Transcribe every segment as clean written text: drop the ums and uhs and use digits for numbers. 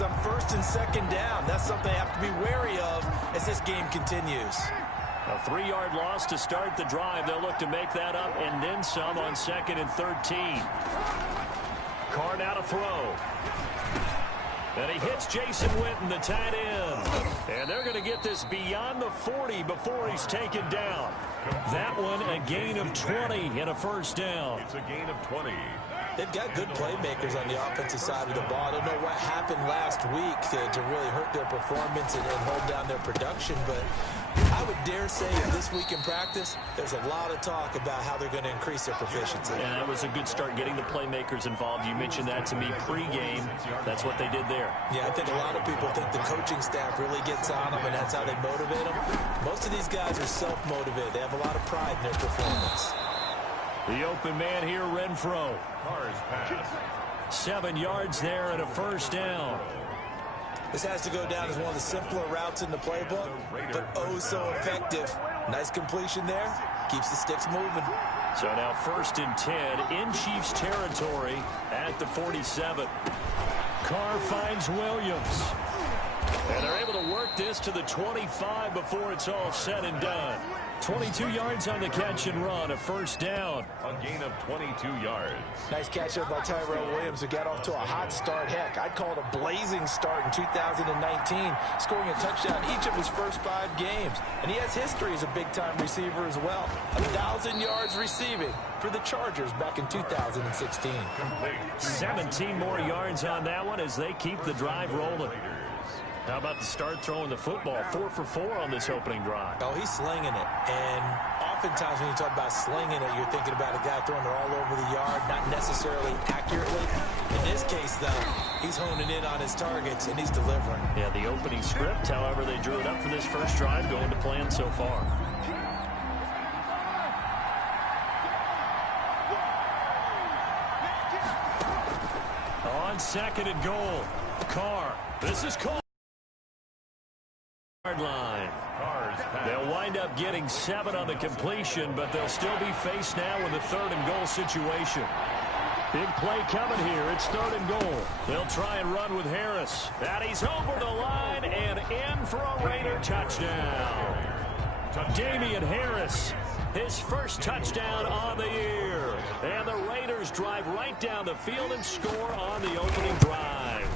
playmakers on first and second down. That's something they have to be wary of as this game continues. A 3-yard loss to start the drive. They'll look to make that up and then some on 2nd and 13. Carr now to throw. And he hits Jason Witten, the tight end. And they're going to get this beyond the 40 before he's taken down. That one a gain of 20 and a first down. It's a gain of 20. They've got good playmakers on the offensive side of the ball. I don't know what happened last week to really hurt their performance and hold down their production, but I would dare say this week in practice, there's a lot of talk about how they're going to increase their proficiency. And that was a good start getting the playmakers involved. You mentioned that to me pregame. That's what they did there. Yeah, I think a lot of people think the coaching staff really gets on them, and that's how they motivate them. Most of these guys are self-motivated. They have a lot of pride in their performance. The open man here, Renfro. Carr's pass. 7 yards there and a first down. This has to go down as one of the simpler routes in the playbook, but oh so effective. Nice completion there. Keeps the sticks moving. So now 1st and 10 in Chiefs territory at the 47. Carr finds Williams. And they're able to work this to the 25 before it's all said and done. 22 yards on the catch and run, a first down. A gain of 22 yards. Nice catch up by Tyrell Williams, who got off to a hot start. Heck, I'd call it a blazing start in 2019, scoring a touchdown each of his first 5 games. And he has history as a big-time receiver as well. 1,000 yards receiving for the Chargers back in 2016. 17 more yards on that one as they keep the drive rolling. How about the start throwing the football? 4 for 4 on this opening drive. Oh, he's slinging it. And oftentimes when you talk about slinging it, you're thinking about a guy throwing it all over the yard, not necessarily accurately. In this case, though, he's honing in on his targets, and he's delivering. Yeah, the opening script, however, they drew it up for this first drive, going to plan so far. On 2nd and goal, Carr. This is Carr. Line. They'll wind up getting 7 on the completion, but they'll still be faced now with a 3rd and goal situation. Big play coming here. It's 3rd and goal. They'll try and run with Harris. And he's over the line and in for a Raider touchdown. Damian Harris, his first touchdown on the year. And the Raiders drive right down the field and score on the opening drive.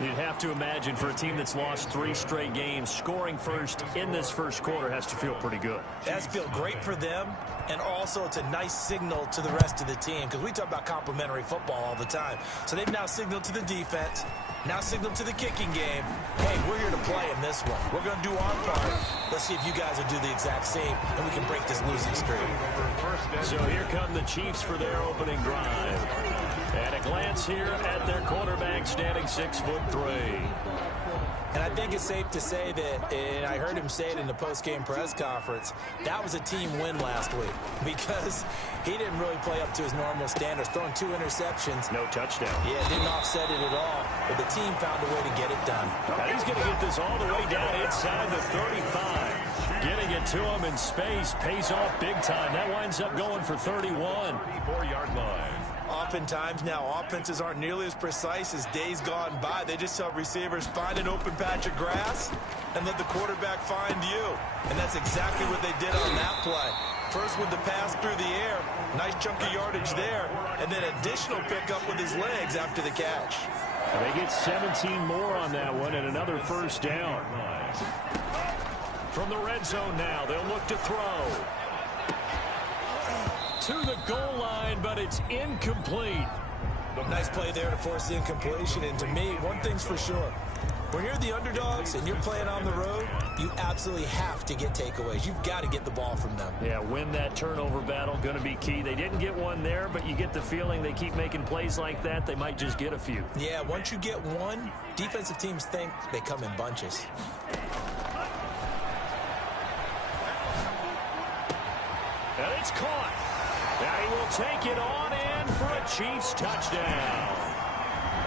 You'd have to imagine for a team that's lost 3 straight games, scoring first in this first quarter has to feel pretty good. It has to feel great for them, and also it's a nice signal to the rest of the team, because we talk about complimentary football all the time. So they've now signaled to the defense, now signaled to the kicking game, hey, we're here to play in this one. We're going to do our part. Let's see if you guys will do the exact same, and we can break this losing streak. So here come the Chiefs for their opening drive. And a glance here at their quarterback, standing 6'3". And I think it's safe to say that, and I heard him say it in the post-game press conference, that was a team win last week because he didn't really play up to his normal standards, throwing 2 interceptions. No touchdown. Yeah, didn't offset it at all, but the team found a way to get it done. Now he's going to get this all the way down inside the 35. Getting it to him in space pays off big time. That winds up going for 31. 34-yard line. Oftentimes now offenses aren't nearly as precise as days gone by. They just tell receivers, find an open patch of grass and let the quarterback find you. And that's exactly what they did on that play. First with the pass through the air, nice chunk of yardage there, and then additional pickup with his legs after the catch. And they get 17 more on that one and another first down. From the red zone now, they'll look to throw. To the goal line, but it's incomplete. Nice play there to force the incompletion. And to me, one thing's for sure. When you're the underdogs and you're playing on the road, you absolutely have to get takeaways. You've got to get the ball from them. Yeah, win that turnover battle, going to be key. They didn't get one there, but you get the feeling they keep making plays like that, they might just get a few. Yeah, once you get one, defensive teams think they come in bunches. And it's caught. Now he will take it on in for a Chiefs touchdown.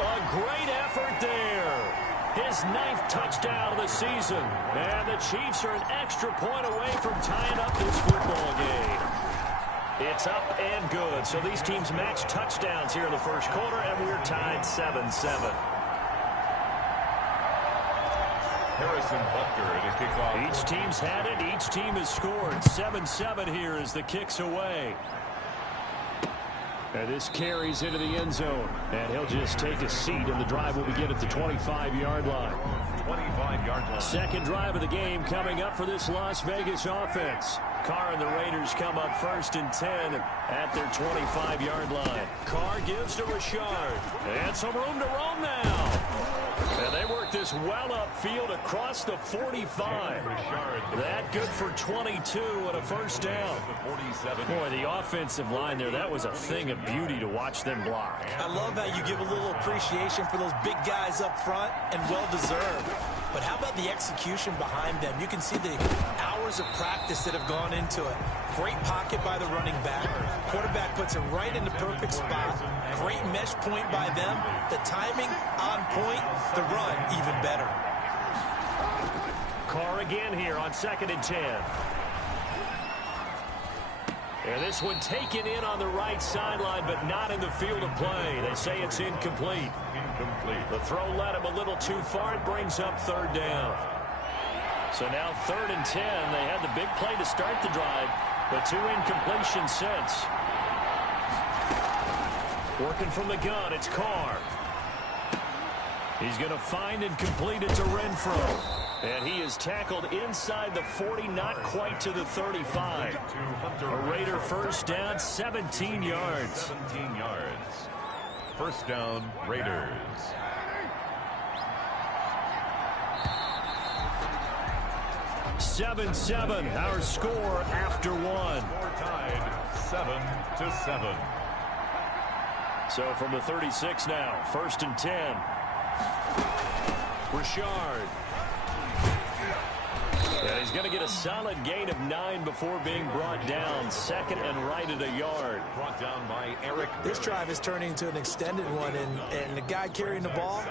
A great effort there. His 9th touchdown of the season. And the Chiefs are an extra point away from tying up this football game. It's up and good. So these teams match touchdowns here in the first quarter, and we're tied 7-7. Harrison Butker to kick off. Each team's had it. Each team has scored. 7-7 here as the kick's away. And this carries into the end zone. And he'll just take a seat, and the drive will begin at the 25-yard line. 25-yard line. Second drive of the game coming up for this Las Vegas offense. Carr and the Raiders come up 1st and 10 at their 25-yard line. Carr gives to Richard. And some room to roam now. And they work this well upfield across the 45. That good for 22 and a first down. Boy, the offensive line there, that was a thing of beauty to watch them block. I love how you give a little appreciation for those big guys up front, and well-deserved. But how about the execution behind them? You can see the hours of practice that have gone into it. Great pocket by the running back. Quarterback puts it right in the perfect spot. Great mesh point by them. The timing on point. The run even better. Carr again here on 2nd and 10. And this one taken in on the right sideline, but not in the field of play. They say it's incomplete. The throw led him a little too far. It brings up 3rd down. So now 3rd and 10. They had the big play to start the drive, but 2 incompletions since. Working from the gun, it's Carr. He's going to find and complete it to Renfro. And he is tackled inside the 40, not quite to the 35. A Raider first down, 17 yards. 17 yards. First down, Raiders. Seven, our score after one. Score tied 7-7. So from the 36 now, 1st and 10. Richard. And he's going to get a solid gain of 9 before being brought down. 2nd and right at a yard. Brought down by Eric. This drive is turning into an extended one, and the guy carrying the ball,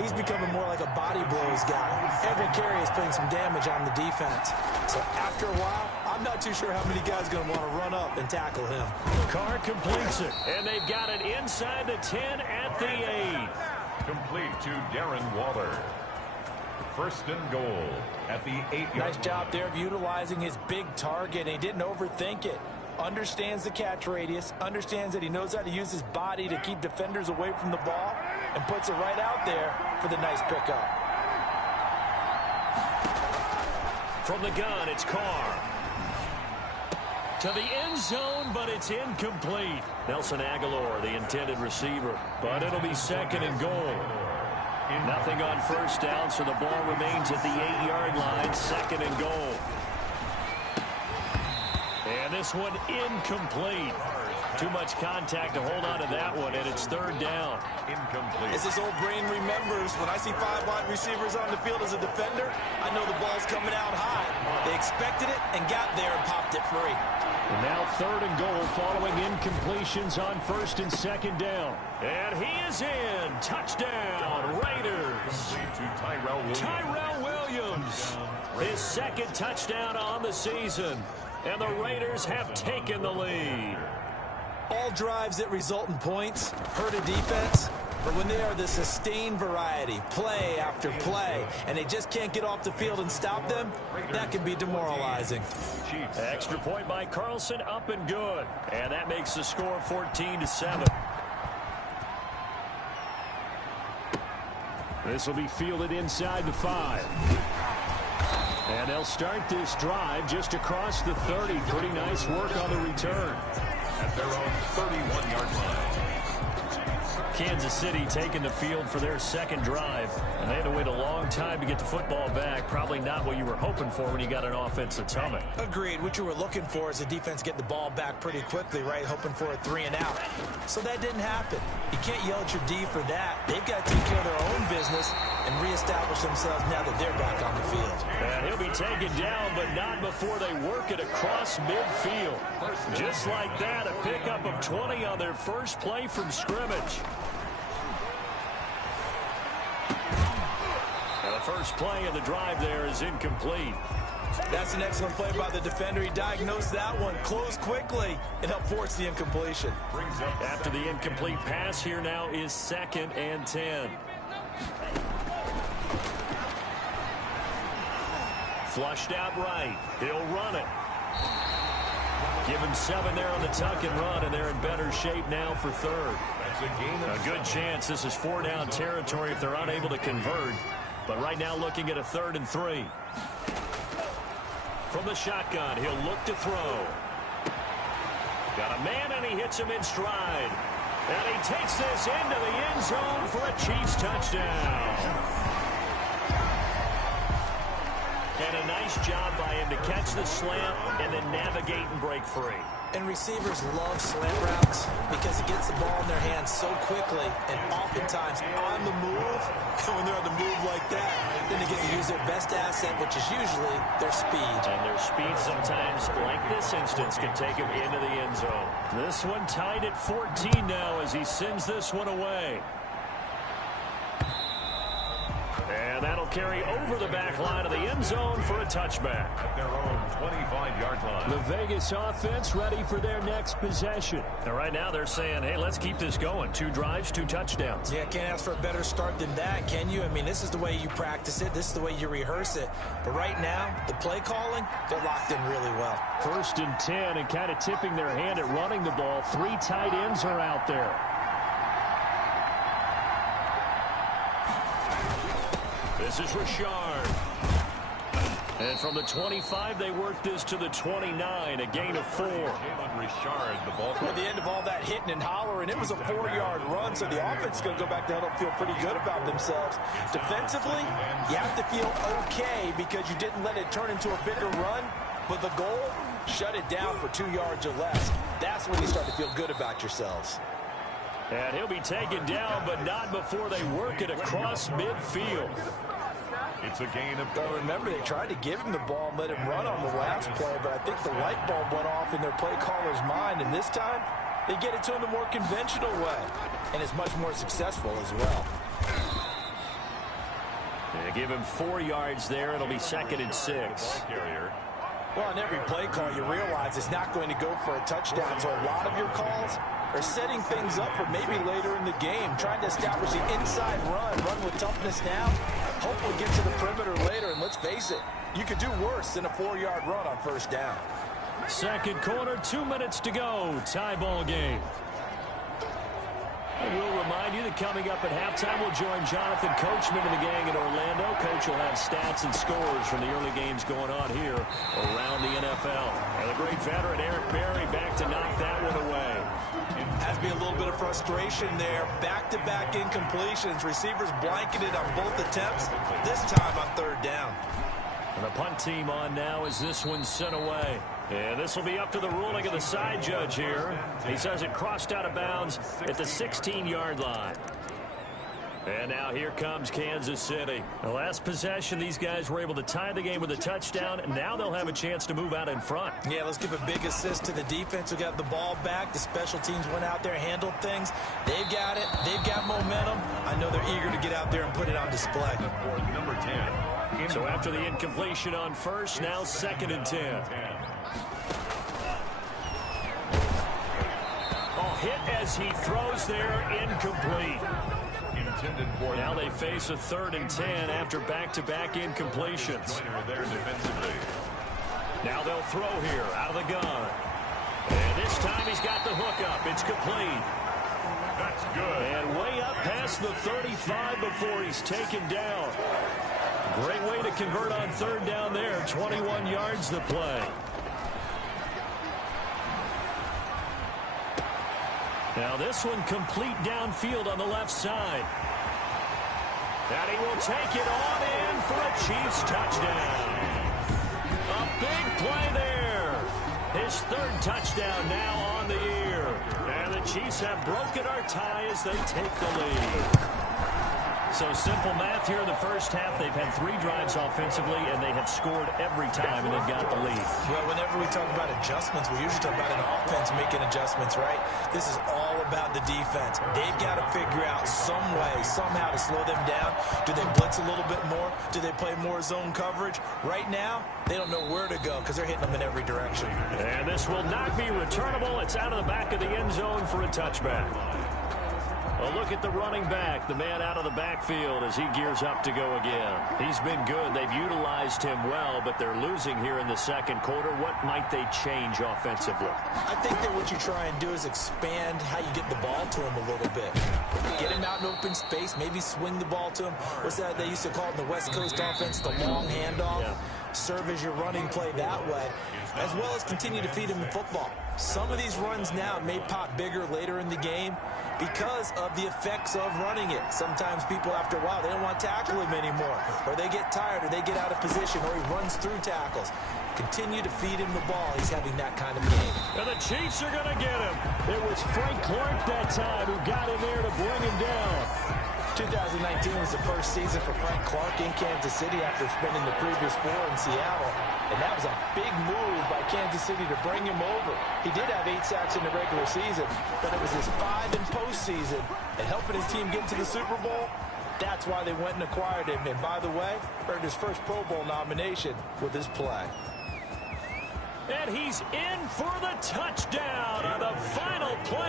he's becoming more like a body blows guy. Every carry is putting some damage on the defense. So after a while, I'm not too sure how many guys are going to want to run up and tackle him. Carr completes it, and they've got it inside the 10 at the 8. Complete to Darren Waller. 1st and goal at the 8-yard Nice job there of utilizing his big target. He didn't overthink it. Understands the catch radius. Understands that he knows how to use his body to keep defenders away from the ball. And puts it right out there for the nice pickup. From the gun, it's Carr. To the end zone, but it's incomplete. Nelson Aguilar, the intended receiver. But it'll be 2nd and goal. Nothing on first down, so the ball remains at the 8-yard line. 2nd and goal. And this one incomplete. Too much contact to hold on to that one, and it's 3rd down. Incomplete. As his old brain remembers, when I see 5 wide receivers on the field as a defender, I know the ball's coming out high. They expected it and got there and popped it free. And now 3rd and goal following incompletions on 1st and 2nd down. And he is in. Touchdown, Raiders. To Tyrell Williams. Tyrell Williams. His 2nd touchdown on the season. And the Raiders have taken the lead. All drives that result in points hurt a defense, but when they are the sustained variety, play after play, and they just can't get off the field and stop them, that can be demoralizing. Extra point by Carlson, up and good. And that makes the score 14-7. This will be fielded inside the 5. And they'll start this drive just across the 30. Pretty nice work on the return. At their own 31-yard line. Kansas City taking the field for their 2nd drive, and they had to wait a long time to get the football back. Probably not what you were hoping for when you got an offense that's humming. Agreed. What you were looking for is the defense get the ball back pretty quickly, right? Hoping for a 3 and out. So that didn't happen. You can't yell at your D for that. They've got to take care of their own business and reestablish themselves now that they're back on the field. And he'll be taken down, but not before they work it across midfield. Just like that, a pickup of 20 on their first play from scrimmage. And the first play of the drive there is incomplete. That's an excellent play by the defender. He diagnosed that one, closed quickly, and helped force the incompletion. After the incomplete pass, here now is 2nd and 10. Flushed out right. He'll run it. Give him 7 there on the tuck and run, and they're in better shape now for third. A good chance this is 4-down territory if they're unable to convert. But right now looking at a 3rd and 3. From the shotgun, he'll look to throw. Got a man, and he hits him in stride. And he takes this into the end zone for a Chiefs touchdown. And a nice job by him to catch the slant and then navigate and break free. And receivers love slant routes because it gets the ball in their hands so quickly and oftentimes on the move. And when they're on the move like that, then they get to use their best asset, which is usually their speed. And their speed sometimes, like this instance, can take them into the end zone. This one tied at 14 now as he sends this one away. And that'll carry over the back line of the end zone for a touchback. At their own 25-yard line. The Vegas offense ready for their next possession. And right now they're saying, hey, let's keep this going. 2 drives, 2 touchdowns. Yeah, can't ask for a better start than that, can you? I mean, this is the way you practice it. This is the way you rehearse it. But right now, the play calling, they're locked in really well. 1st and 10 and kind of tipping their hand at running the ball. 3 tight ends are out there. This is Richard. And from the 25, they work this to the 29, a gain of 4. Richard, the ball. At the end of all that hitting and hollering, it was a 4-yard run, so the offense is going to go back to huddle and feel pretty good about themselves. Defensively, you have to feel okay because you didn't let it turn into a bigger run, but the goal, shut it down for 2 yards or less. That's when you start to feel good about yourselves. And he'll be taken down, but not before they work it across midfield. It's a gain of... Remember, they tried to give him the ball and let him run on the last play, but I think the light bulb went off in their play caller's mind, and this time, they get it to him the more conventional way, and it's much more successful as well. They give him 4 yards there. It'll be 2nd and 6. Well, on every play call, you realize it's not going to go for a touchdown, so a lot of your calls are setting things up for maybe later in the game, trying to establish the inside run with toughness now, hopefully get to the perimeter later, and let's face it, you could do worse than a 4-yard run on 1st down. 2nd quarter, 2 minutes to go, tie ball game. And we'll remind you that coming up at halftime, we'll join Jonathan Coachman and the gang in Orlando. Coach will have stats and scores from the early games going on here around the NFL. And the great veteran Eric Berry back to knock that one away. Has to be a little bit of frustration there. Back-to-back incompletions. Receivers blanketed on both attempts, this time on 3rd down. And the punt team on now as this one's sent away. And this will be up to the ruling of the side judge here. He says it crossed out of bounds at the 16-yard line. And now here comes Kansas City. The last possession, these guys were able to tie the game with a touchdown, and now they'll have a chance to move out in front. Yeah, let's give a big assist to the defense who got the ball back. The special teams went out there, handled things. They've got it. They've got momentum. I know they're eager to get out there and put it on display. Number 10. So after the incompletion on 1st, now 2nd and 10. Hit as he throws there, incomplete. Now they face a 3rd and 10 after back-to-back incompletions. Now they'll throw here out of the gun. And this time he's got the hook up. It's complete. That's good. And way up past the 35 before he's taken down. Great way to convert on 3rd down there. 21 yards to play. Now this one complete downfield on the left side. And he will take it on in for a Chiefs touchdown. A big play there. His 3rd touchdown now on the year. And the Chiefs have broken our tie as they take the lead. So simple math here in the 1st half. They've had 3 drives offensively, and they have scored every time, and they've got the lead. Well, whenever we talk about adjustments, we usually talk about an offense making adjustments, right? This is all about the defense. They've got to figure out some way, somehow to slow them down. Do they blitz a little bit more? Do they play more zone coverage? Right now, they don't know where to go because they're hitting them in every direction. And this will not be returnable. It's out of the back of the end zone for a touchback. A look at the running back, the man out of the backfield as he gears up to go again. He's been good. They've utilized him well, but they're losing here in the second quarter. What might they change offensively? I think that what you try and do is expand how you get the ball to him a little bit. Get him out in open space, maybe swing the ball to him. What's that they used to call in the West Coast offense, the long handoff? Yeah. Serve as your running play that way, as well as continue to feed him the football. Some of these runs now may pop bigger later in the game because of the effects of running it. Sometimes people, after a while, they don't want to tackle him anymore, or they get tired, or they get out of position, or he runs through tackles. Continue to feed him the ball. He's having that kind of game. And the Chiefs are going to get him. It was Frank Clark that time who got in there to bring him down. 2019 was the first season for Frank Clark in Kansas City after spending the previous 4 in Seattle. And that was a big move by Kansas City to bring him over. He did have 8 sacks in the regular season, but it was his 5 in postseason and helping his team get to the Super Bowl. That's why they went and acquired him. And by the way, earned his first Pro Bowl nomination with this play. And he's in for the touchdown on the final play